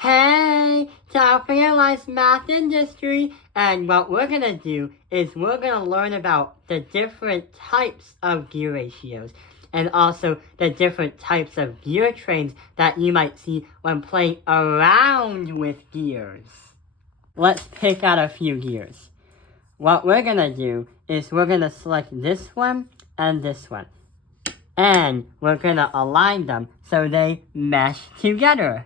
Hey, time for your life's math industry, and what we're gonna do is we're gonna learn about the different types of gear ratios, and also the different types of gear trains that you might see when playing around with gears. Let's pick out a few gears. What we're gonna do is we're gonna select this one and this one, and we're gonna align them so they mesh together.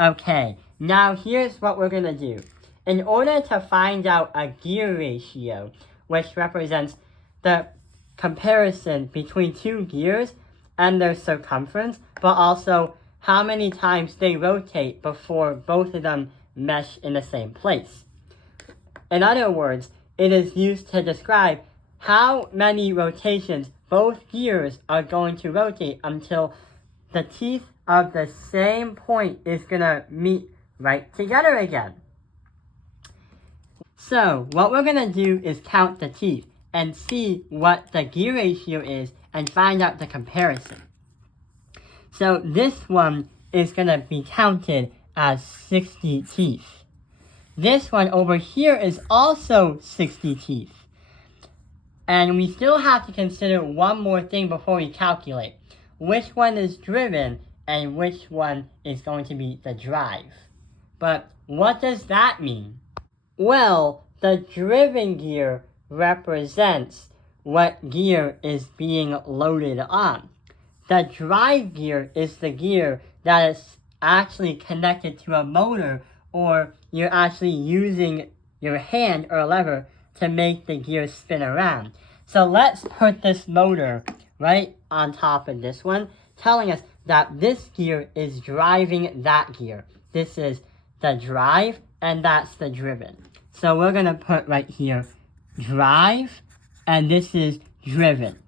Okay, now here's what we're gonna do. In order to find out a gear ratio, which represents the comparison between two gears and their circumference, but also how many times they rotate before both of them mesh in the same place. In other words, it is used to describe how many rotations both gears are going to rotate until the teeth of the same point is gonna meet right together again. So what we're gonna do is count the teeth and see what the gear ratio is and find out the comparison. So this one is gonna be counted as 60 teeth. This one over here is also 60 teeth. And we still have to consider one more thing before we calculate. Which one is driven and which one is going to be the drive. But what does that mean? Well, the driven gear represents what gear is being loaded on. The drive gear is the gear that is actually connected to a motor, or you're actually using your hand or lever to make the gear spin around. So let's put this motor right on top of this one, telling us that this gear is driving that gear. This is the drive, and that's the driven. So we're gonna put right here, drive, and this is driven.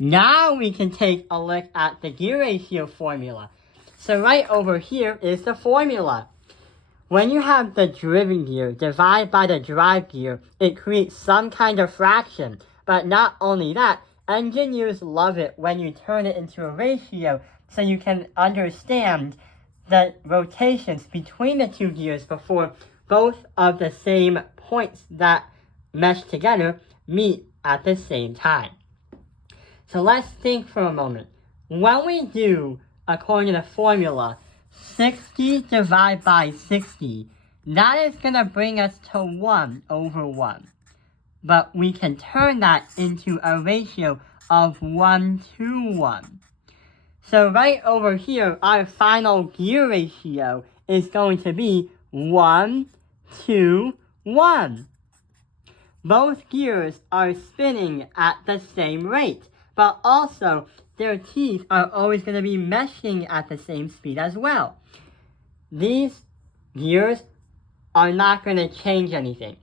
Now we can take a look at the gear ratio formula. So right over here is the formula. When you have the driven gear divided by the drive gear, it creates some kind of fraction. But not only that, engineers love it when you turn it into a ratio so you can understand the rotations between the two gears before both of the same points that mesh together meet at the same time. So let's think for a moment. When we do, according to the formula, 60 divided by 60, that is going to bring us to 1 over 1. But we can turn that into a ratio of 1 to 1. So right over here, our final gear ratio is going to be 1 to 1. Both gears are spinning at the same rate, but also their teeth are always going to be meshing at the same speed as well. These gears are not going to change anything.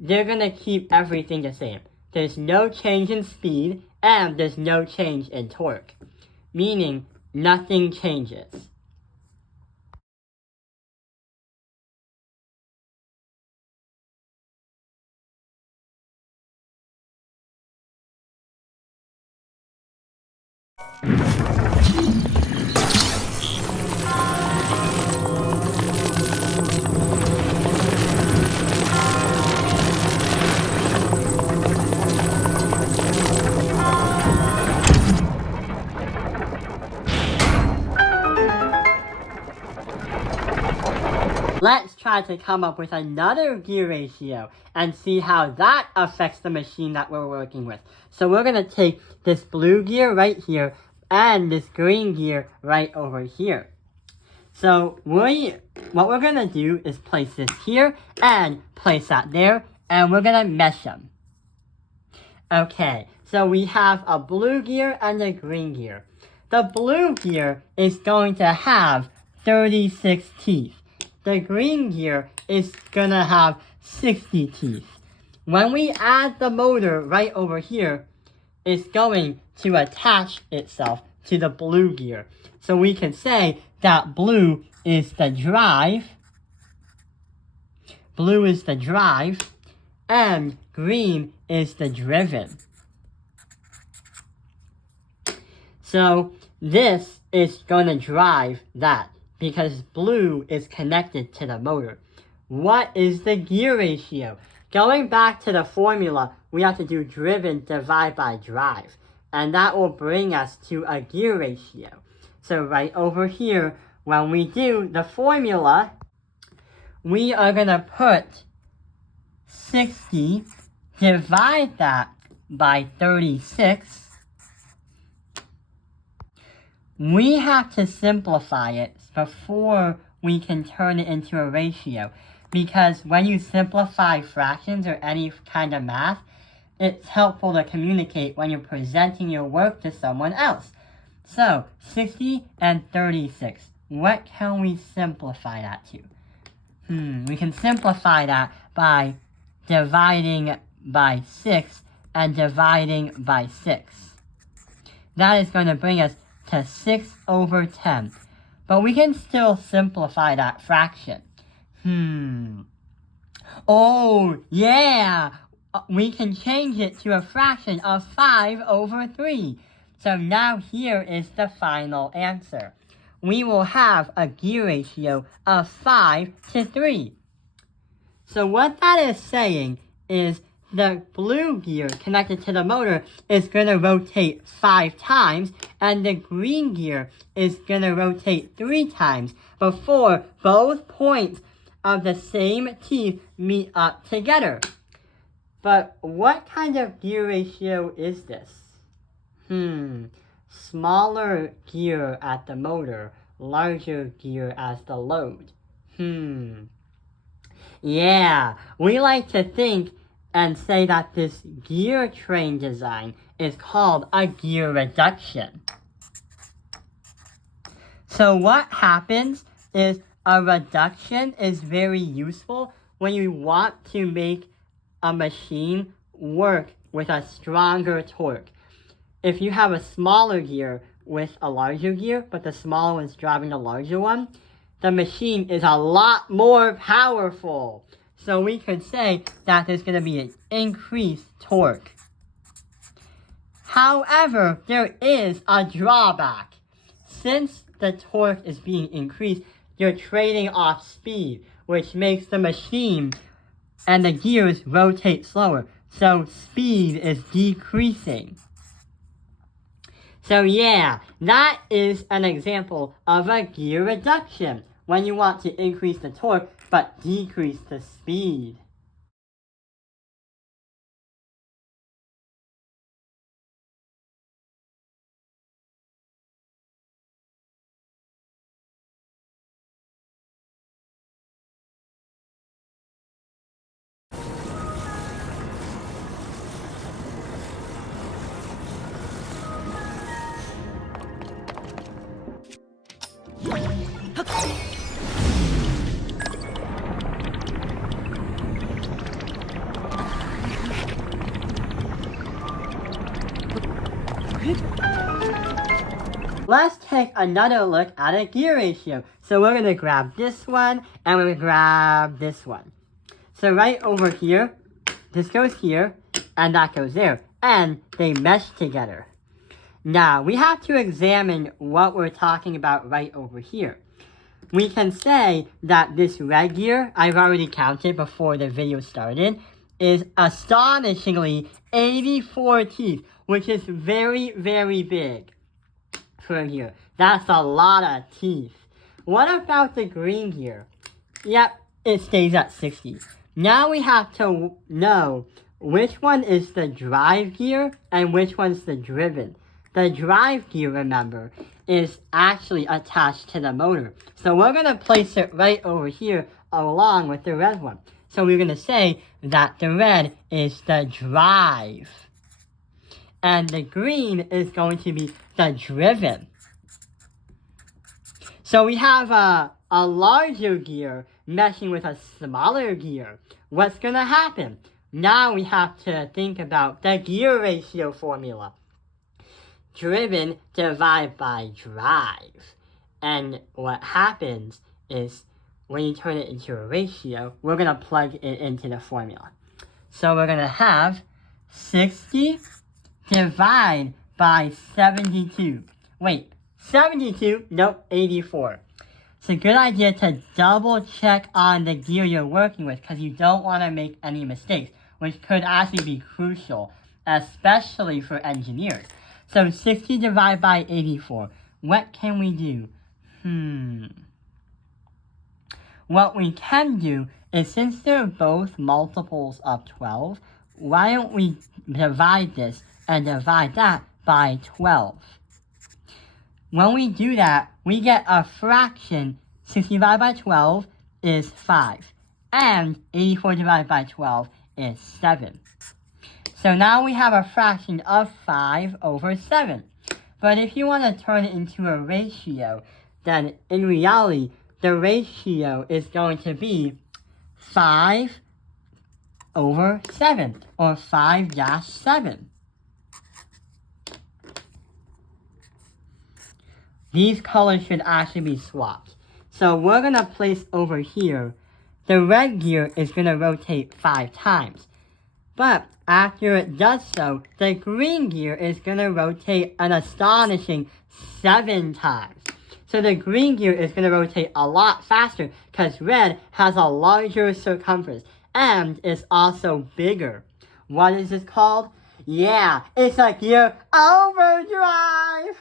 They're going to keep everything the same. There's no change in speed, and there's no change in torque, meaning nothing changes. Let's try to come up with another gear ratio and see how that affects the machine that we're working with. So we're going to take this blue gear right here and this green gear right over here. So what we're going to do is place this here and place that there, and we're going to mesh them. Okay, so we have a blue gear and a green gear. The blue gear is going to have 36 teeth. The green gear is gonna have 60 teeth. When we add the motor right over here, it's going to attach itself to the blue gear. So we can say that blue is the drive, and green is the driven. So this is going to drive that, because blue is connected to the motor. What is the gear ratio? Going back to the formula, we have to do driven divided by drive. And that will bring us to a gear ratio. So right over here, when we do the formula, we are going to put 60, divide that by 36. We have to simplify it before we can turn it into a ratio. Because when you simplify fractions or any kind of math, it's helpful to communicate when you're presenting your work to someone else. So, 60 and 36. What can we simplify that to? We can simplify that by dividing by 6 and dividing by 6. That is going to bring us to 6 over 10. But we can still simplify that fraction. Oh, yeah! We can change it to a fraction of 5 over 3. So now here is the final answer. We will have a gear ratio of 5 to 3. So what that is saying is the blue gear connected to the motor is going to rotate 5 times, and the green gear is going to rotate 3 times before both points of the same teeth meet up together. But what kind of gear ratio is this? Smaller gear at the motor, larger gear as the load. Yeah, we like to think and say that this gear train design is called a gear reduction. So what happens is a reduction is very useful when you want to make a machine work with a stronger torque. If you have a smaller gear with a larger gear, but the smaller one's driving the larger one, the machine is a lot more powerful. So we could say that there's going to be an increased torque. However, there is a drawback. Since the torque is being increased, you're trading off speed, which makes the machine and the gears rotate slower. So speed is decreasing. So yeah, that is an example of a gear reduction, when you want to increase the torque but decrease the speed. Let's take another look at a gear ratio. So we're going to grab this one, and we're going to grab this one. So right over here, this goes here, and that goes there. And they mesh together. Now, we have to examine what we're talking about right over here. We can say that this red gear, I've already counted before the video started, is astonishingly 84 teeth, which is very, very big for a gear. That's a lot of teeth. What about the green gear? Yep, it stays at 60. Now we have to know which one is the drive gear and which one's the driven. The drive gear, remember, is actually attached to the motor. So we're going to place it right over here along with the red one. So we're going to say that the red is the drive. And the green is going to be the driven. So we have a larger gear meshing with a smaller gear. What's going to happen? Now we have to think about the gear ratio formula. Driven divided by drive. And what happens is when you turn it into a ratio, we're going to plug it into the formula. So we're going to have 60 divided by 72. Wait, 72? Nope, 84. it's a good idea to double check on the gear you're working with because you don't want to make any mistakes, which could actually be crucial, especially for engineers. So 60 divided by 84. What can we do? What we can do is, since they're both multiples of 12, why don't we divide this and divide that by 12? When we do that, we get a fraction. 60 divided by 12 is 5. And 84 divided by 12 is 7. So now we have a fraction of 5 over 7. But if you want to turn it into a ratio, then in reality, the ratio is going to be 5 over 7, or 5-7. These colors should actually be swapped. So we're going to place over here, the red gear is going to rotate 5 times. But after it does so, the green gear is going to rotate an astonishing 7 times. So the green gear is going to rotate a lot faster because red has a larger circumference and is also bigger. What is this called? Yeah, it's a gear overdrive!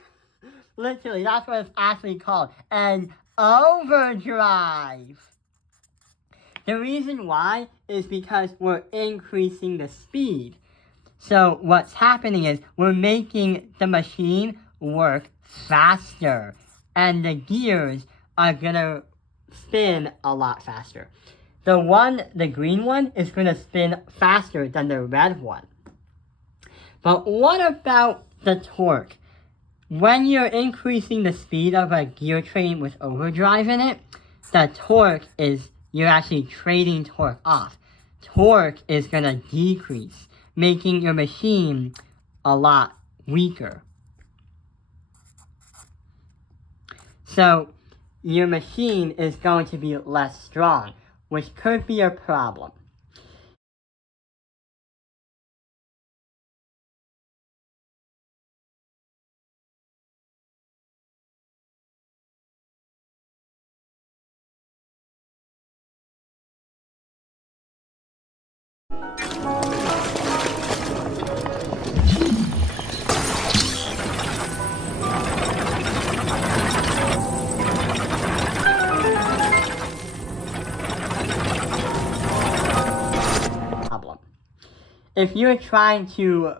Literally, that's what it's actually called, an overdrive. The reason why is because we're increasing the speed. So what's happening is we're making the machine work faster. And the gears are going to spin a lot faster. The green one is going to spin faster than the red one. But what about the torque? When you're increasing the speed of a gear train with overdrive in it, the torque is, you're actually trading torque off. Torque is going to decrease, making your machine a lot weaker. So your machine is going to be less strong, which could be a problem. If you're trying to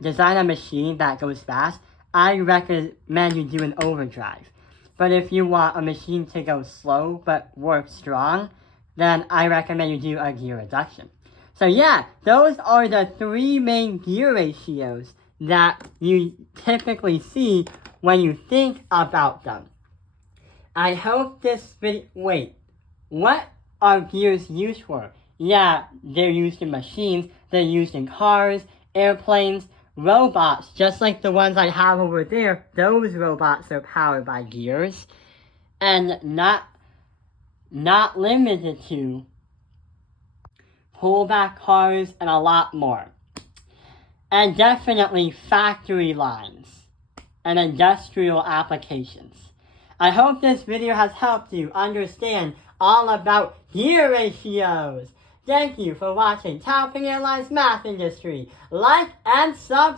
design a machine that goes fast, I recommend you do an overdrive. But if you want a machine to go slow but work strong, then I recommend you do a gear reduction. So yeah, those are the 3 main gear ratios that you typically see when you think about them. I hope this video... Wait, what are gears used for? Yeah, they're used in machines, they're used in cars, airplanes, robots, just like the ones I have over there. Those robots are powered by gears. And not limited to pullback cars and a lot more. And definitely factory lines and industrial applications. I hope this video has helped you understand all about gear ratios. Thank you for watching Taoping Airlines Math Industry. Like and subscribe!